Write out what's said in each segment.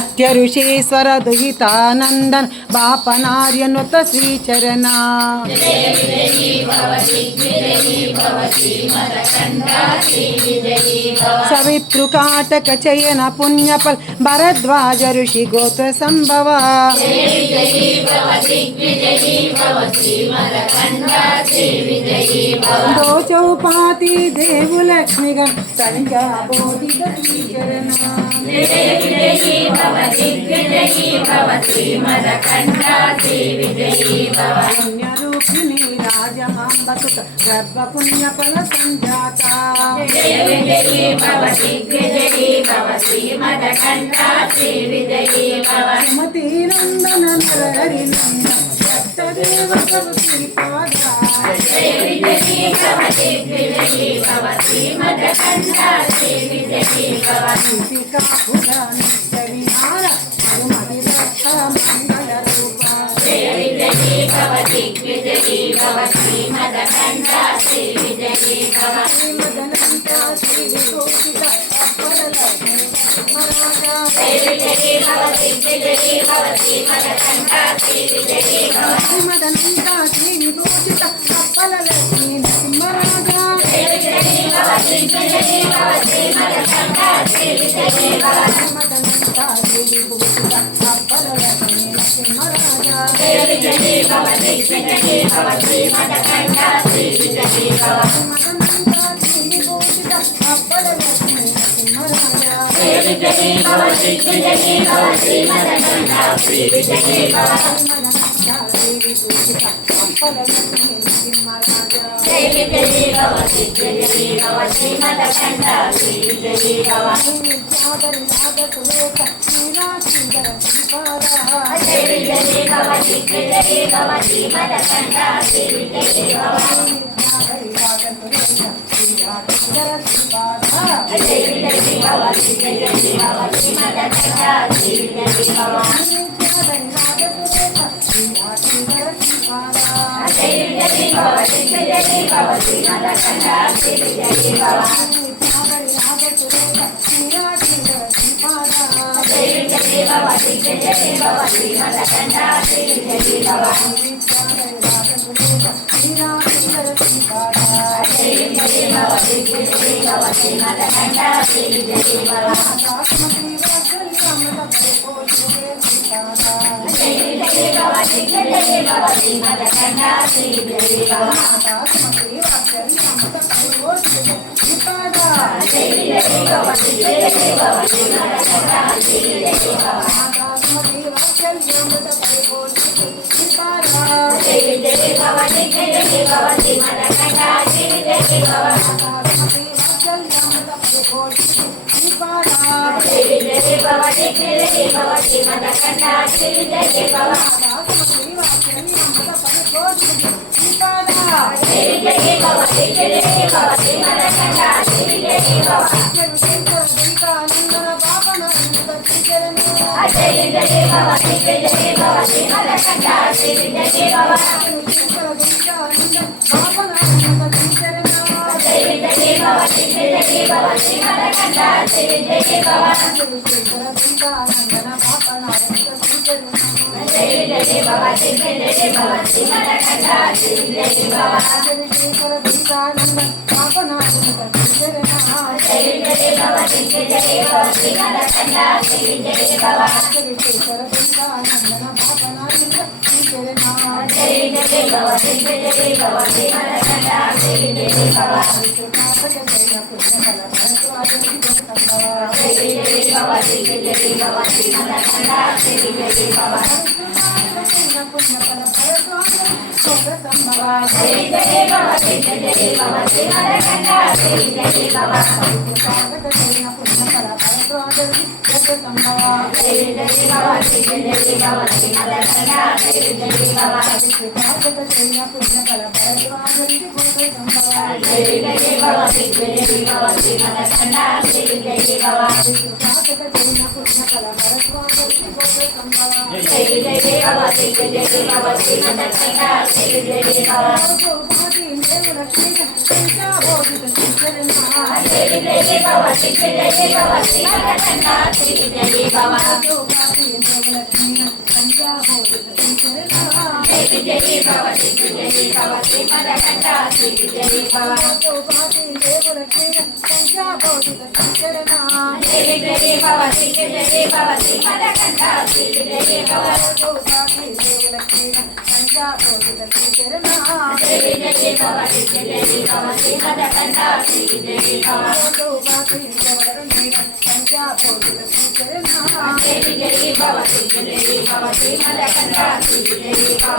सत्य ऋषीश्वर दुहितानंदन बापनार्यनुत श्रीचरणा सवितृकाटक चयन पुण्यफल भरद्वाज ऋषि गोत्र संभवा दो चौपाती देव लक्ष्मी गण संख्या बोधित श्रीचरणा पुण्यरूपिणी राजमांबसुत गर्भ पुण्यफल संजाता सुमती नंदन नरहरि नंदन सत्यदेव भवती पादा दीपिका पुरा नित्यविहार हनुमति दत्त मंगल रूपा मदनंता श्री विभूषिता मदनंता श्री विभूषिता अप्पल लक्ष्मी नरसिंहराजा मदनंता श्री विभूषिता अप्पल लक्ष्मी नरसिंहराजा जय భవ దిగ్విజయీ భవ శ్రీమదకంఠా శ్రీ విజయీ భవ జయ విజయీ భవ దిగ్విజయీ భవ శ్రీమదకంఠా శ్రీ విజయీ భవ జయ విజయీ భవ దిగ్విజయీ భవ శ్రీమదకంఠా శ్రీ విజయీ భవ జయ విజయీ భవ దిగ్విజయీ భవ శ్రీమదకంఠా శ్రీ విజయీ భవ జయ విజయీ భవ దిగ్విజయీ భవ శ్రీమదకంఠా శ్రీ విజయీ భవ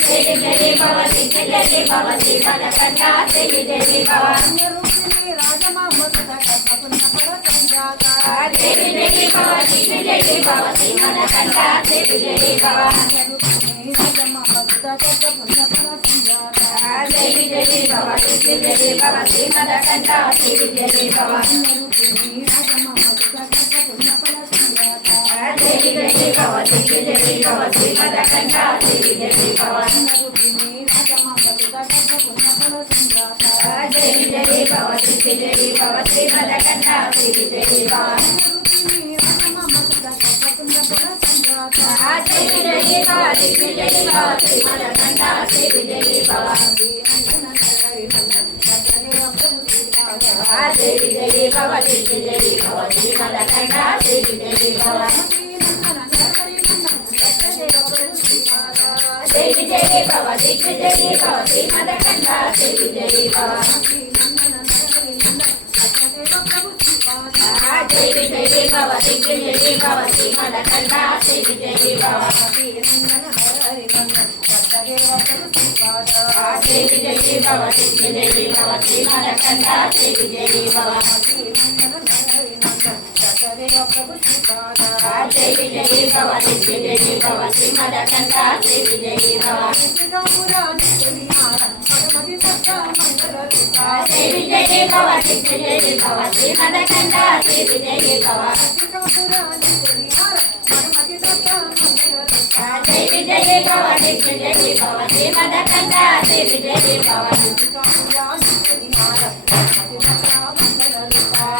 జయ విజయీ భవ దిగ్విజయీ భవ శ్రీమదకంఠా శ్రీ విజయీ భవ జయ విజయీ భవ దిగ్విజయీ భవ శ్రీమదకంఠా శ్రీ విజయీ భవ జయ విజయీ భవ దిగ్విజయీ భవ శ్రీమదకంఠా శ్రీ విజయీ భవ జయ విజయీ భవ దిగ్విజయీ భవ శ్రీమదకంఠా శ్రీ విజయీ భవ జయ విజయీ భవ దిగ్విజయీ భవ శ్రీమదకంఠా శ్రీ విజయీ భవ జయ విజయీ భవ దిగ్విజయీ భవ శ్రీమదకంఠా శ్రీ విజయీ భవ జయ విజయీ భవ దిగ్విజయీ భవ శ్రీమదకంఠా శ్రీ విజయీ భవ జయ విజయీ భవ దిగ్విజయీ భవ శ్రీమదకంఠా శ్రీ విజయీ భవ జయ విజయీ భవ దిగ్విజయీ భవ శ్రీమదకంఠా శ్రీ విజయీ భవ జయ విజయీ భవ దిగ్విజయీ భవ శ్రీమదకంఠా శ్రీ విజయీ భవ జయ విజయీ భవ దిగ్విజయీ భవ శ్రీమదకంఠా శ్రీ విజయీ భవ జయ విజయీ భవ దిగ్విజయీ భవ శ్రీమదకంఠా శ్రీ విజయీ భవ జయ విజయీ భవ దిగ్విజయీ భవ శ్రీమదకంఠా శ్రీ విజయీ భవ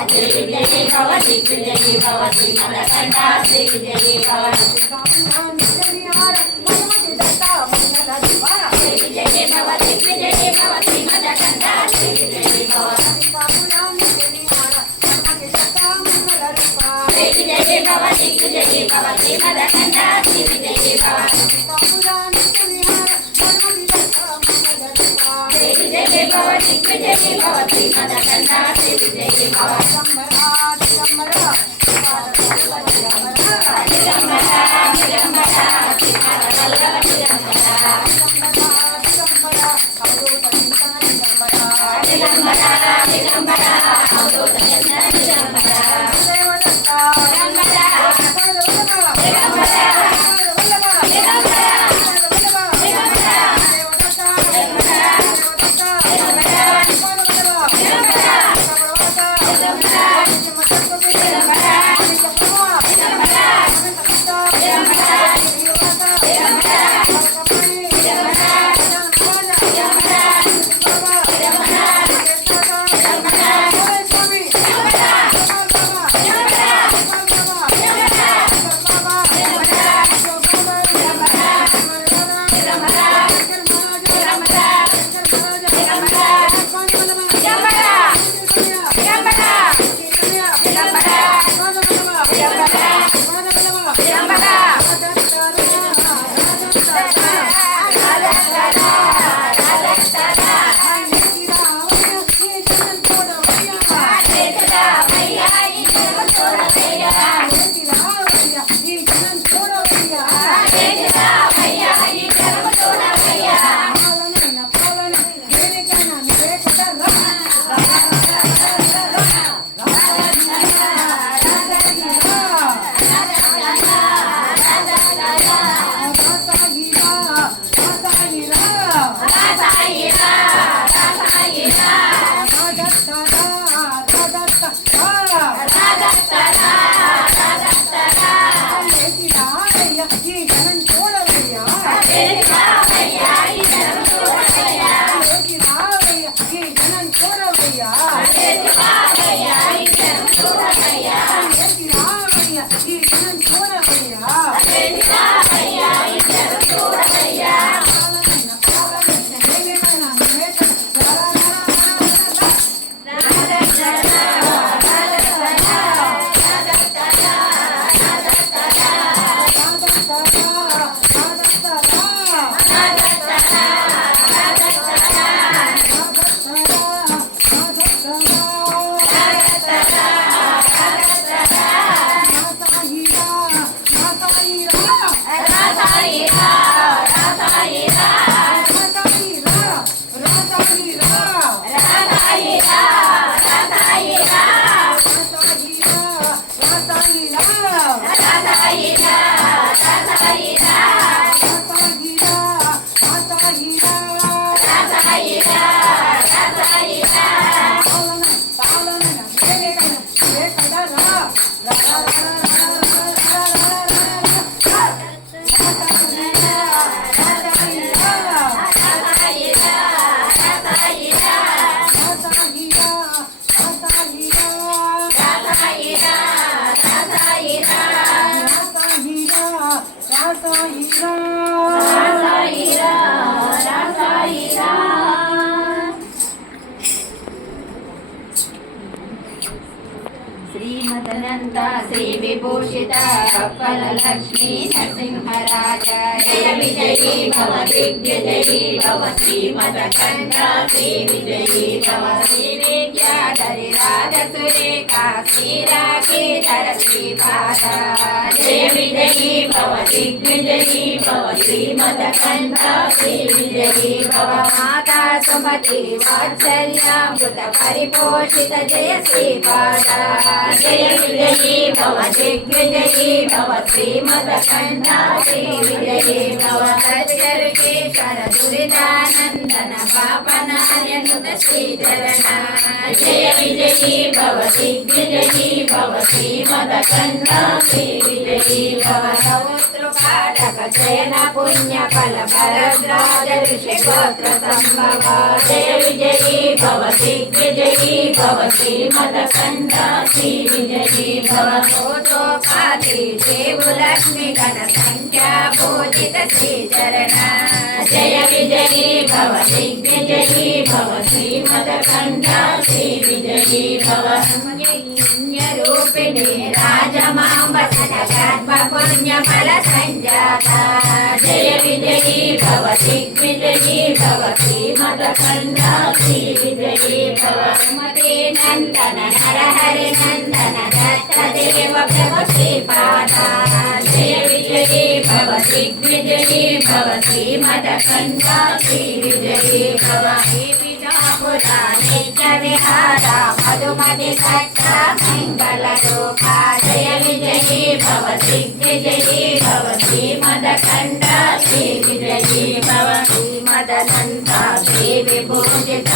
జయ విజయీ భవ దిగ్విజయీ భవ శ్రీమదకంఠా శ్రీ విజయీ భవ జయ విజయీ భవ దిగ్విజయీ భవ శ్రీమదకంఠా శ్రీ విజయీ భవ జయ విజయీ భవ దిగ్విజయీ భవ శ్రీమదకంఠా శ్రీ విజయీ భవ జయ విజయీ భవ దిగ్విజయీ భవ శ్రీమదకంఠా శ్రీ విజయీ భవ Thank you. శ్రీమదనంద శ్రీ విభూషిత ఫలలక్ష్మీ నరసింహరాజ జయ విజయీ భవ దిగ్విజయీ భవ శ్రీమదకంఠ శ్రీ విజయీ భవ శ్రీ విద్యాధరి రాజసురేఖా శ్రీరాకేధర శ్రీపాద జయ విజయీ భవ దిగ్విజయీ భవ శ్రీమదకంఠ శ్రీ విజయీ భవ మాతా సుమతి వాత్సల్యామృత పరిపోషిత జయ శ్రీపాద జయ విజయీ భవ దిగ్విజయీ భవ శ్రీమదకంఠ శ్రీ విజయీ భవ సత్యరుకేశ్వర దురితానందన పాపనాయనుత శ్రీచరణ జయ విజయీ భవ దిగ్విజయీ భవ శ్రీమదకంఠ శ్రీ విజయీ భవ సౌత్రుపాఠక జయన పుణ్య ఫల భరద్రాజ ఋషి గోత్ర సంభవ జయ విజయీ భవ దిగ్విజయీ భవ శ్రీమదకంఠ శ్రీ విజయీ భవ సోతోపాధి దేవులక్ష్మి గణ సంఖ్యా పూజిత శ్రీచరణ జయ విజయీ భవ దిగ్విజయీ భవ శ్రీమదకంఠ శ్రీ విజయీ భవ రూపిణి రాజమాంబ సగర్భ పుణ్య ఫల సంజాత జయ విజయీ భవ దిగ్విజయీ భవ శ్రీమదకంఠ శ్రీ విజయీ భవ సుమతి నందన నరహరి నందన దత్తదేవ ప్రభు శ్రీపాద జయ విజయీ భవ దిగ్విజయీ భవ శ్రీమదకంఠ శ్రీ విజయీ భవ నిత్య విహార మధుమతి సత్తా మంగళ రూపా జయ విజయీ భవ దిగ్విజయీ భవ శ్రీమదకంఠ శ్రీ విజయీ భవ శ్రీమదనంద శ్రీ విభూషిత